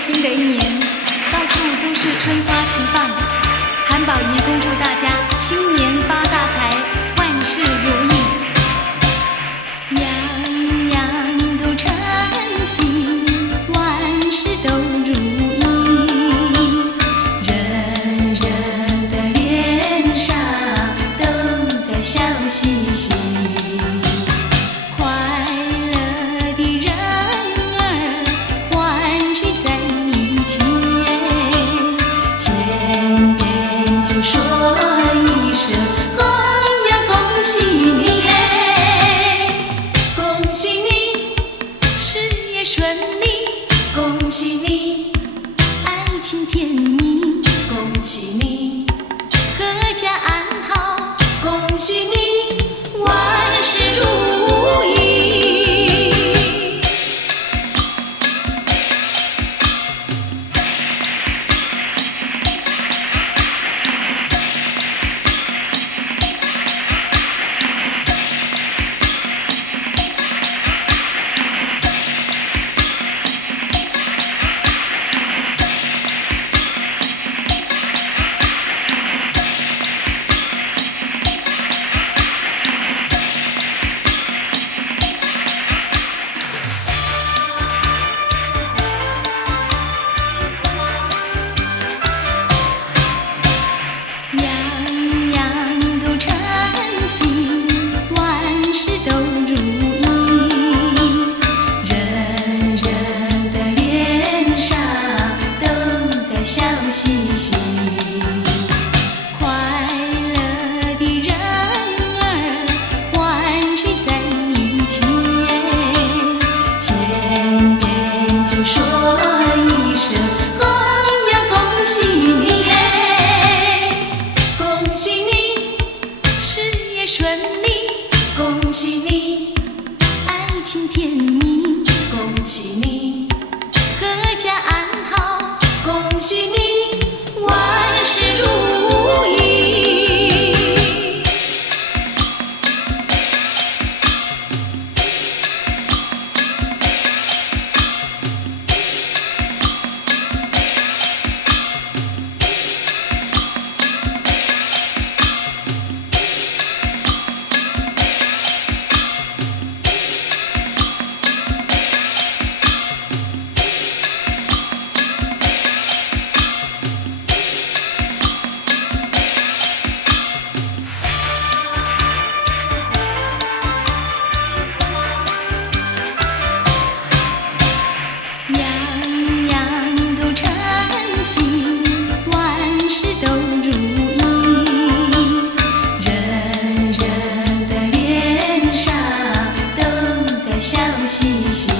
新的一年，到处都是春花齐放。韩宝仪恭祝大家新年发大财，万事如意，样样都称心，万事都如意，人人的脸上都在笑嘻嘻。恭喜你，爱情甜蜜，恭喜你，阖家安好，恭喜你，万事如意。万事都如意，人人的脸上都在笑嘻嘻。快乐的人儿欢聚在一起，见面就说一声恭呀恭喜你耶，恭喜你事业顺利，恭喜你，爱情甜蜜，恭喜你，阖家安好，恭喜你，万事如意。万事都如意，人人的脸上都在笑嘻嘻。